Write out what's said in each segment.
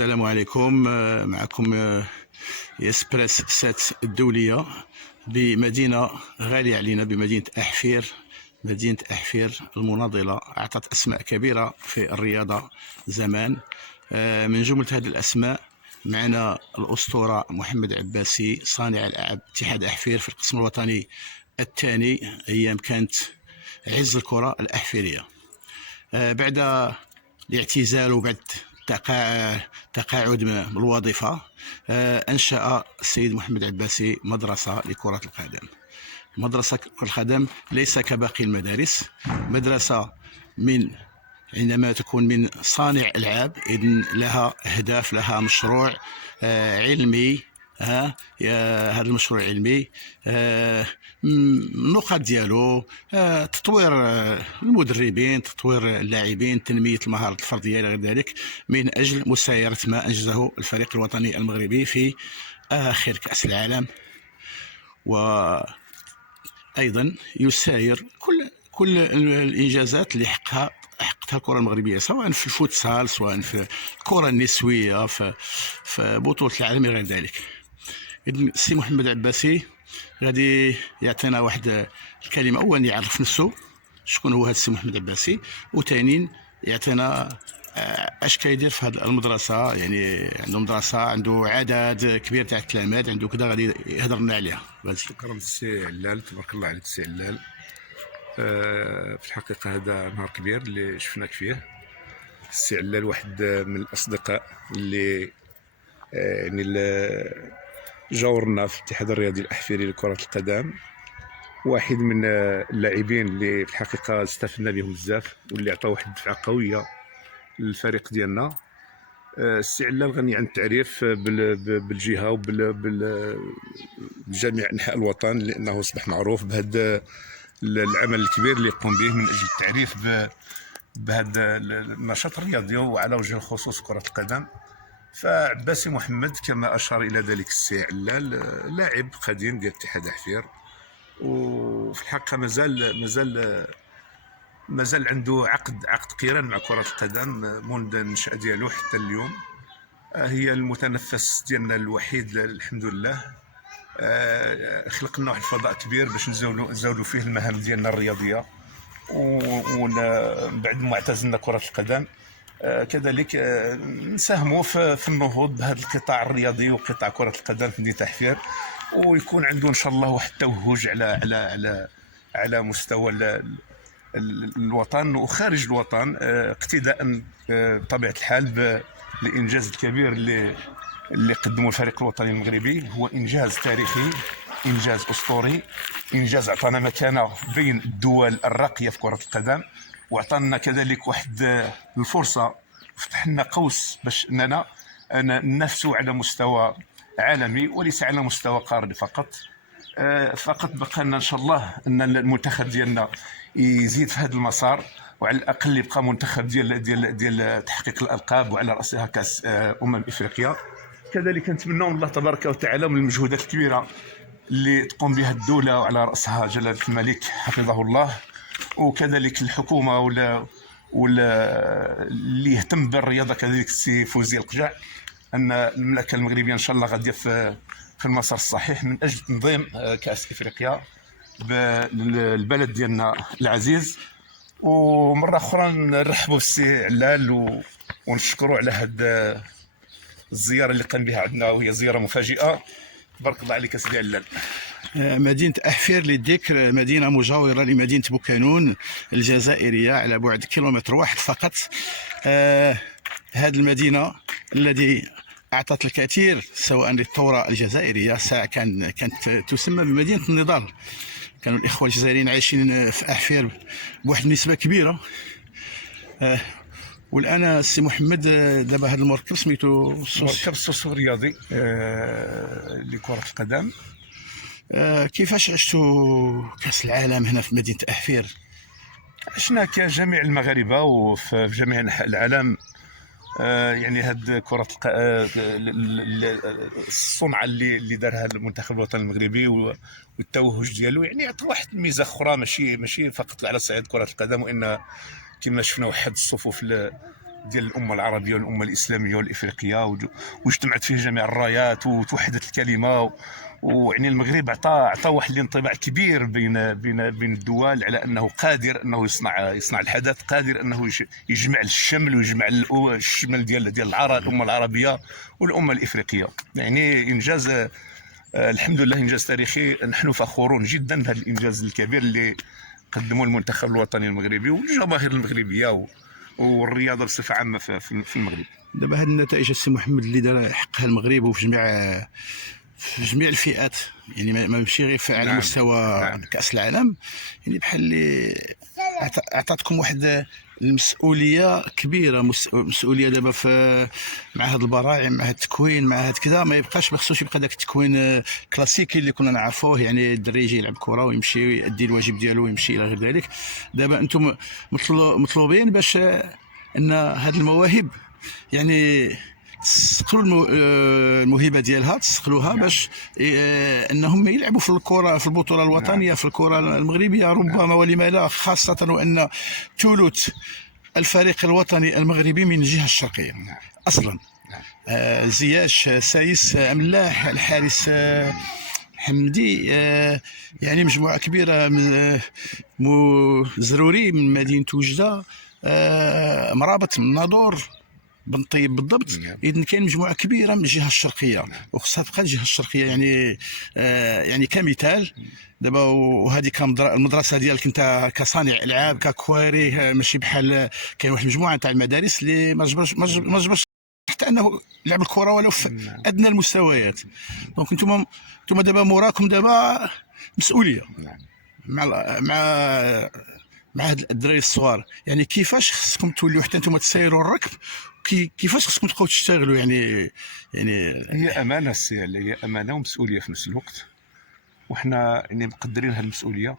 السلام عليكم. معكم ياسبريس سات الدولية بمدينة غالية علينا، بمدينة أحفير. مدينة أحفير المناضلة أعطت أسماء كبيرة في الرياضة زمان. من جملة هذه الأسماء معنا الأسطورة محمد عباسي، صانع ألعاب اتحاد أحفير في القسم الوطني الثاني أيام كانت عز الكرة الأحفيرية. بعد الاعتزال وبعد تقاعد من الوظيفة، أنشأ السيد محمد عباسي مدرسة لكرة القدم. مدرسة كرة القدم ليس كباقي المدارس، مدرسة عندما تكون من صانع ألعاب إذن لها أهداف، لها مشروع علمي. هذا المشروع العلمي النقاط ديالو تطوير المدربين، تطوير اللاعبين، تنمية المهارات الفردية إلى غير ذلك، من أجل مسايرة ما أنجزه الفريق الوطني المغربي في آخر كأس العالم. وأيضا يساير كل الإنجازات اللي حققتها الكرة المغربية، سواء في الفوتسال، سواء في الكرة النسوية، في بطولة العالم إلى غير ذلك. إذن السي محمد عباسي غادي يعطينا واحد الكلمة، أولا يعرف نفسه شكون هو هذا السي محمد عباسي، وثانيا يعطينا اش كيدير في هذه المدرسة. يعني عنده مدرسة، عنده عدد كبير تاع التلاميذ، عنده كذا، غادي يهضر لنا عليها. شكرا السي علال، تبارك الله عليك السي علال. في الحقيقة هذا نهار كبير اللي شفناك فيه السي علال، واحد من الأصدقاء اللي يعني جاورنا في الاتحاد الرياضي الأحفيري لكرة القدم، واحد من اللاعبين اللي في الحقيقة استفدنا بهم بزاف واللي عطاو واحد الدفعة قوية للفريق ديالنا. السي علال غني عن التعريف بالجهة وبالجميع أنحاء الوطن، لأنه أصبح معروف بهذا العمل الكبير اللي يقوم به من أجل التعريف بهذا النشاط الرياضي وعلى وجه الخصوص كرة القدم. فعباسي محمد كما أشار إلى ذلك السي علال لاعب قديم ديال اتحاد أحفير، وفي الحقيقة مازال عنده عقد قران مع كرة القدم منذ النشأة ديالو حتى اليوم. هي المتنفس ديالنا الوحيد الحمد لله. خلق لنا واحد الفضاء كبير باش نزاولوا فيه المهام ديالنا الرياضية، وبعد ما اعتزلنا كرة القدم كذلك نساهموا في النهوض بهذا القطاع الرياضي وقطاع كرة القدم في مدينة أحفير، ويكون عنده إن شاء الله واحد التوهج على مستوى الوطن وخارج الوطن، اقتداء بطبيعة الحال بالإنجاز الكبير اللي قدمه الفريق الوطني المغربي. هو إنجاز تاريخي، إنجاز أسطوري، إنجاز أعطانا مكانة بين الدول الراقية في كرة القدم، وأعطانا كذلك واحد الفرصة، فتح لنا قوس باش أننا ننافسوا على مستوى عالمي وليس على مستوى قاري فقط. بقى لنا إن شاء الله أن المنتخب ديالنا يزيد في هذا المسار، وعلى الأقل يبقى منتخب ديال تحقيق الألقاب، وعلى رأسها كأس إفريقيا. كذلك نتمنى من الله تبارك وتعالى من المجهودات الكبيرة اللي تقوم بها الدولة وعلى رأسها جلالة الملك حفظه الله، وكذلك الحكومة ولا اللي يهتم بالرياضة كذلك السي فوزي القجع، أن المملكة المغربية إن شاء الله غادية في المسار الصحيح من أجل تنظيم كأس إفريقيا بالبلد ديالنا العزيز. ومرة أخرى نرحبوا بالسي علال ونشكروا على هذه الزيارة اللي قام بها عندنا، وهي زيارة مفاجئة. بارك الله عليك سيدي علال. مدينة أحفير للذكر مدينة مجاورة لمدينة بوكانون الجزائرية على بعد كيلومتر واحد فقط. هذه المدينة التي أعطت الكثير سواء للثورة الجزائرية، كانت تسمى بمدينة النضال. كانوا الإخوة الجزائريين عايشين في أحفير بواحد النسبة كبيرة. والآن السي محمد دابا هذا المركب سميتو مركب السوسو الرياضي لكرة القدم. كيفاش عشتوا كأس العالم هنا في مدينة أحفير؟ عشنا كجميع المغاربة وفي جميع أنحاء العالم. يعني هاد كرة الصنعة اللي دارها المنتخب الوطني المغربي والتوهج ديالو، يعني عطى واحد الميزة أخرى، ماشي فقط على صعيد كرة القدم، وإن كما شفنا واحد الصفوف ديال الامه العربيه والامه الاسلاميه والافريقيه، واجتمعت فيه جميع الرايات وتوحدت الكلمه. ويعني المغرب عطى واحد الانطباع كبير بين الدول على انه قادر انه يصنع الحدث، قادر انه يجمع الشمل ويجمع الشمل ديال الامه العربيه والامه الافريقيه. يعني انجاز الحمد لله، انجاز تاريخي. نحن فخورون جدا بهذا الانجاز الكبير اللي قدمه المنتخب الوطني المغربي والجماهير المغربيه والرياضه بصفه عامه في المغرب. دابا هاد النتائج السي محمد اللي دار حقها المغرب وفي جميع الفئات، يعني ما ماشي غير على نعم. مستوى نعم. كأس العالم، يعني بحال اللي عطاتكم واحد المسؤوليه كبيره، مسؤوليه دابا في مع هاد البراعم، مع هاد التكوين، مع هاد كذا. ما يبقاش، ما خصوش يبقى داك التكوين كلاسيكي اللي كنا نعرفوه، يعني الدري يجي يلعب كره ويمشي يدي الواجب ديالو ويمشي الى غير ذلك. دابا انتم مطلوبين باش ان هاد المواهب يعني تسقلوا الموهبه ديالها، تسقلوها باش انهم يلعبوا في الكره، في البطوله الوطنيه، في الكره المغربيه ربما، ولما لا، خاصه وان ثلث الفريق الوطني المغربي من الجهه الشرقيه اصلا. زياش، سايس، ملاح، الحارس حمدي، يعني مجموعه كبيره من زروري من مدينه وجده، مرابط من ناظور، بن طيب بالضبط. اذا كاين مجموعه كبيره من الجهه الشرقيه، وخصها تبقى الجهه الشرقيه يعني يعني كمثال دابا. وهذه المدرسه ديالك انت كصانع العاب، ككواري، ماشي بحال كاين واحد المجموعه تاع المدارس اللي ما جبرش حتى انه لعب الكره ولو في ادنى المستويات. دونك انتم دابا موراكم دابا مسؤوليه مع هاد الدراري الصغار. يعني كيفاش خصكم توليو حتى نتوما تسيروا الركب، كيفاش خصكم تبقاو تشتغلوا؟ يعني هي امانه السي، هي امانه ومسؤوليه في نفس الوقت، وحنا يعني مقدرين هذه المسؤوليه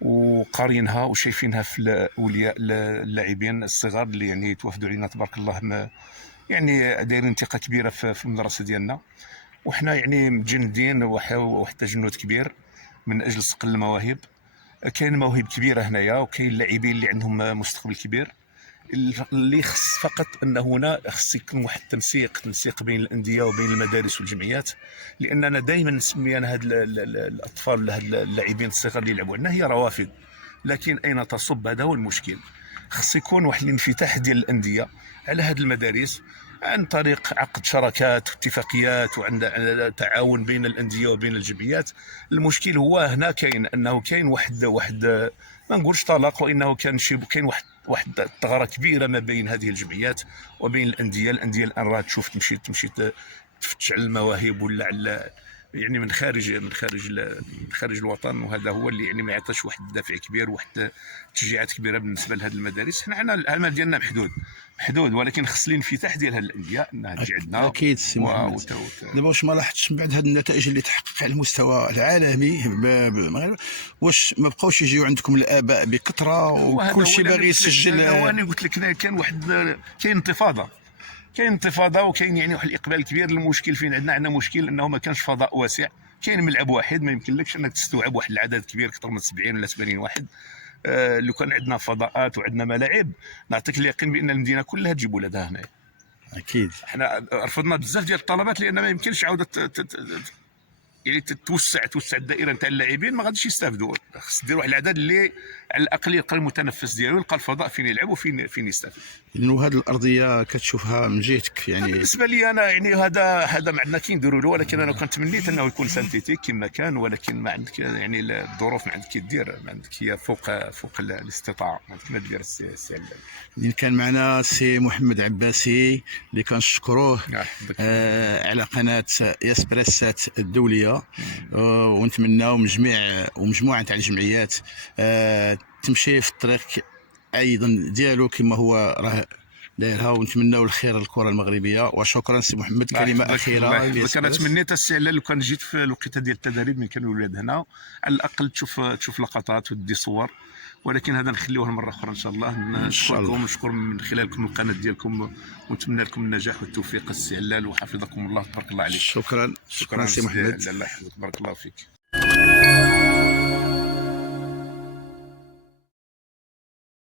وقارينها وشايفينها في اولياء اللاعبين الصغار اللي يعني توافدوا علينا تبارك الله، يعني دايرين ثقه كبيره في المدرسه ديالنا. وحنا يعني متجندين واحد التجند كبير من اجل صقل المواهب. كاين مواهب كبيره هنايا، وكاين لاعبين اللي عندهم مستقبل كبير، اللي خص فقط ان هنا خص يكون واحد تنسيق بين الانديه وبين المدارس والجمعيات. لاننا دائما نسمي انا هاد الاطفال ولا هاد اللاعبين الصغار اللي يلعبوا عندنا هي روافد، لكن اين تصب؟ هذا هو المشكل. خص يكون واحد الانفتاح ديال الانديه على هاد المدارس عن طريق عقد شراكات واتفاقيات وعند تعاون بين الانديه وبين الجمعيات. المشكل هو هنا كاين واحد ما نقولش طلاق، وانه كاين واحد الثغره كبيره ما بين هذه الجمعيات وبين الانديه الان راه تشوف تمشي تفتش على المواهب ولا على يعني من خارج الوطن. وهذا هو اللي يعني ما يعطيش واحد الدافع كبير، واحد تشجيعات كبيره بالنسبه لهذه المدارس. حنا عندنا العمل ديالنا محدود، ولكن خص الانفتاح ديال هذه الانديه انها تجي عندنا. اكيد سي محمد. دابا واش ما لاحظتش من بعد هذه النتائج اللي تحقق على المستوى العالمي بالمغرب، واش ما بقاوش يجيو عندكم الاباء بكثره وكل شيء باغي يسجل؟ انا قلت لك كاين انتفاضه وكاين يعني واحد الاقبال كبير. المشكل فين عندنا مشكل انه ما كانش فضاء واسع. كاين ملعب واحد ما يمكنلكش انك تستوعب واحد العدد كبير اكثر من 70 ولا 80 واحد. لو كان عندنا فضاءات وعندنا ملاعب، نعطيك اليقين بان المدينه كلها تجيب ولادها هنا. اكيد احنا رفضنا بزاف ديال الطلبات لان ما يمكنش عاوده يعني توسع الدائره نتاع اللاعبين، ما غاديش يستافدوا. خص دير واحد العدد اللي على الاقل يلقى المتنفس ديالو، يلقى الفضاء فين يلعب وفين يستافد. لانه هذه الارضيه كتشوفها من جهتك يعني. بالنسبه لي انا يعني هذا ما عندنا كينديروا له، ولكن انا كنت تمنيت انه يكون سانتيتيك كما كان، ولكن ما عندك يعني الظروف ما عندك كدير، ما عندك، هي فوق الاستطاعه، ما عندك ما دير السي. اللي كان معنا السي محمد عباسي اللي كنشكروه على قناه ياسبريسات الدوليه، ونتمناو من ومجموعه تاع الجمعيات تمشي في الطريق ايضا ديالو كما هو راه دايرها، ونتمناو الخير للكره المغربيه. وشكرا سي محمد. كلمه اخيره. انا تمنيت السعاله لو كان جيت في الوقيته ديال التدريب من كانوا الولاد هنا، على الاقل تشوف لقطات ودي صور، ولكن هذا نخليوه مره اخرى ان شاء الله. نشكركم ونشكر من خلالكم القناه ديالكم، ونتمنى لكم النجاح والتوفيق السي علال، وحفظكم الله تبارك الله عليك. شكرا سي محمد. الله يحفظك، بارك الله فيك.